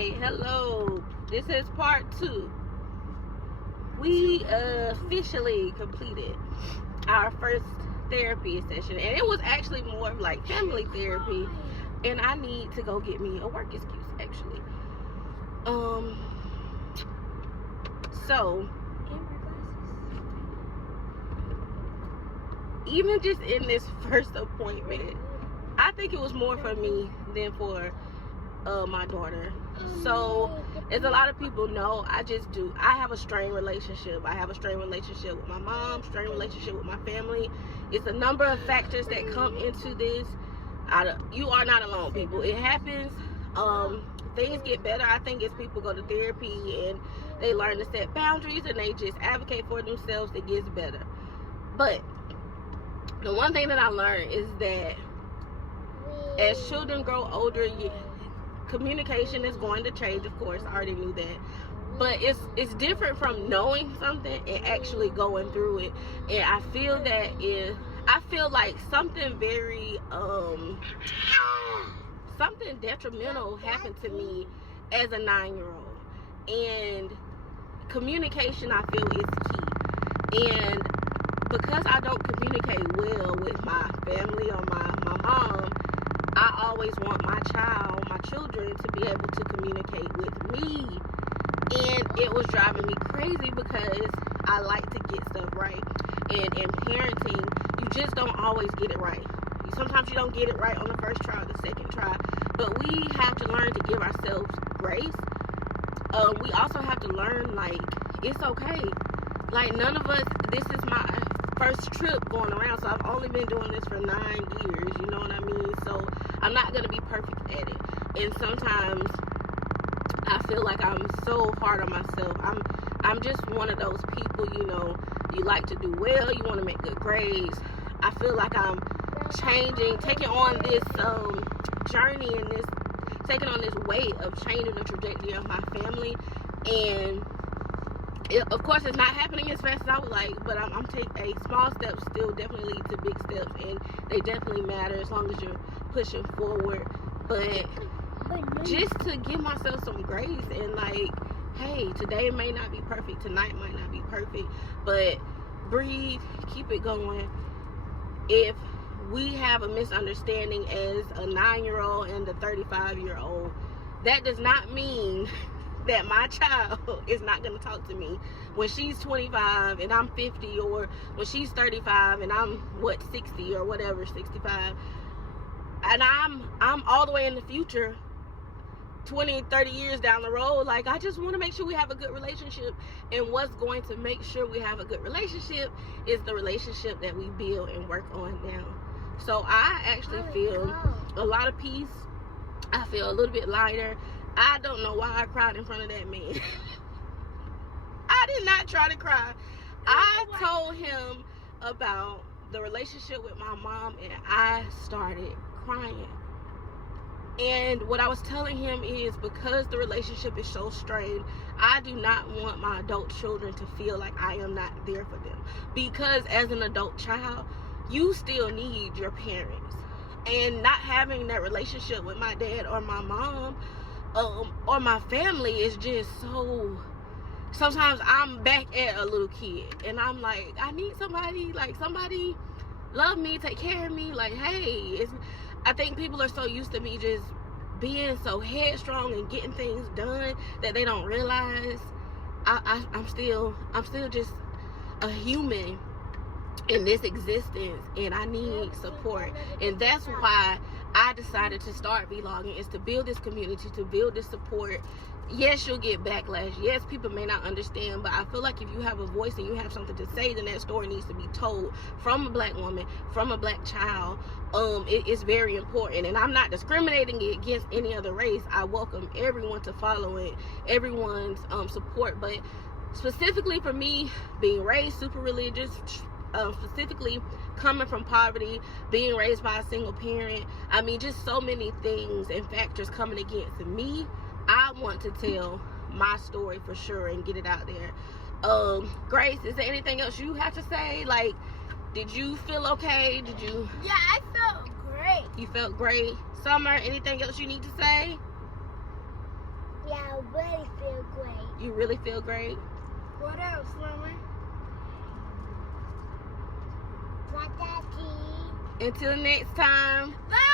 Hey, hello. This is part 2. We officially completed our first therapy session, and it was actually more of like family therapy, and I need to go get me a work excuse actually. So even just in this first appointment, I think it was more for me than for my daughter. So as a lot of people know, I have a strained relationship. I have a strained relationship with my mom, strained relationship with my family. It's a number of factors that come into this. You are not alone, people. It happens. Things get better, I think, as people go to therapy and they learn to set boundaries and they just advocate for themselves. It gets better. But the one thing that I learned is that as children grow older, communication is going to change. Of course, I already knew that, but it's different from knowing something and actually going through it. And I feel like something very something detrimental happened to me as a 9-year-old, and communication, I feel, is key. And because I don't communicate well with my family or my mom, I always want my children to be able to communicate with me. And it was driving me crazy because I like to get stuff right. And in parenting, you just don't always get it right. Sometimes you don't get it right on the first try or the second try. But we have to learn to give ourselves grace. We also have to learn, like, it's okay. Like, none of us, this is my first trip going around, so I've only been doing this for 9 years, you know what I mean? So I'm not going to be perfect at it. And sometimes I feel like I'm so hard on myself. I'm just one of those people, you know, you like to do well, you want to make good grades. I feel like I'm taking on this journey and taking on this weight of changing the trajectory of my family. And of course, it's not happening as fast as I would like, but I'm taking a small step still definitely lead to big steps, and they definitely matter as long as you're pushing forward. But just to give myself some grace and, like, hey, today may not be perfect, tonight might not be perfect, but breathe, keep it going. If we have a misunderstanding as a 9-year-old and a 35-year-old, that does not mean that my child is not going to talk to me when she's 25 and I'm 50, or when she's 35 and I'm 60 or whatever, 65, and I'm all the way in the future, 20, 30 years down the road. Like, I just want to make sure we have a good relationship, and what's going to make sure we have a good relationship is the relationship that we build and work on now. So I actually feel a lot of peace. I feel a little bit lighter. I don't know why I cried in front of that man. I did not try to cry. I told him about the relationship with my mom, and I started crying. And what I was telling him is, because the relationship is so strained, I do not want my adult children to feel like I am not there for them. Because as an adult child, you still need your parents. And not having that relationship with my dad or my mom or my family is just so... Sometimes I'm back at a little kid, and I'm like, I need somebody, like, somebody love me, take care of me. Like, hey, I think people are so used to me just being so headstrong and getting things done that they don't realize I'm still just a human in this existence, and I need support. And that's why I decided to start vlogging, is to build this community, to build this support. Yes, you'll get backlash. Yes, people may not understand, but I feel like if you have a voice and you have something to say, then that story needs to be told from a black woman, from a black child. It is very important, and I'm not discriminating against any other race. I welcome everyone to follow it, everyone's support. But specifically for me, being raised super religious, specifically coming from poverty, being raised by a single parent, I mean, just so many things and factors coming against me, I want to tell my story for sure and get it out there. Grace, is there anything else you have to say? Like, did you feel okay? Yeah, I felt great. You felt great. Summer, anything else you need to say? Yeah. really feel great. You really feel great? What else, Mama? Like that, Until next time. Bye.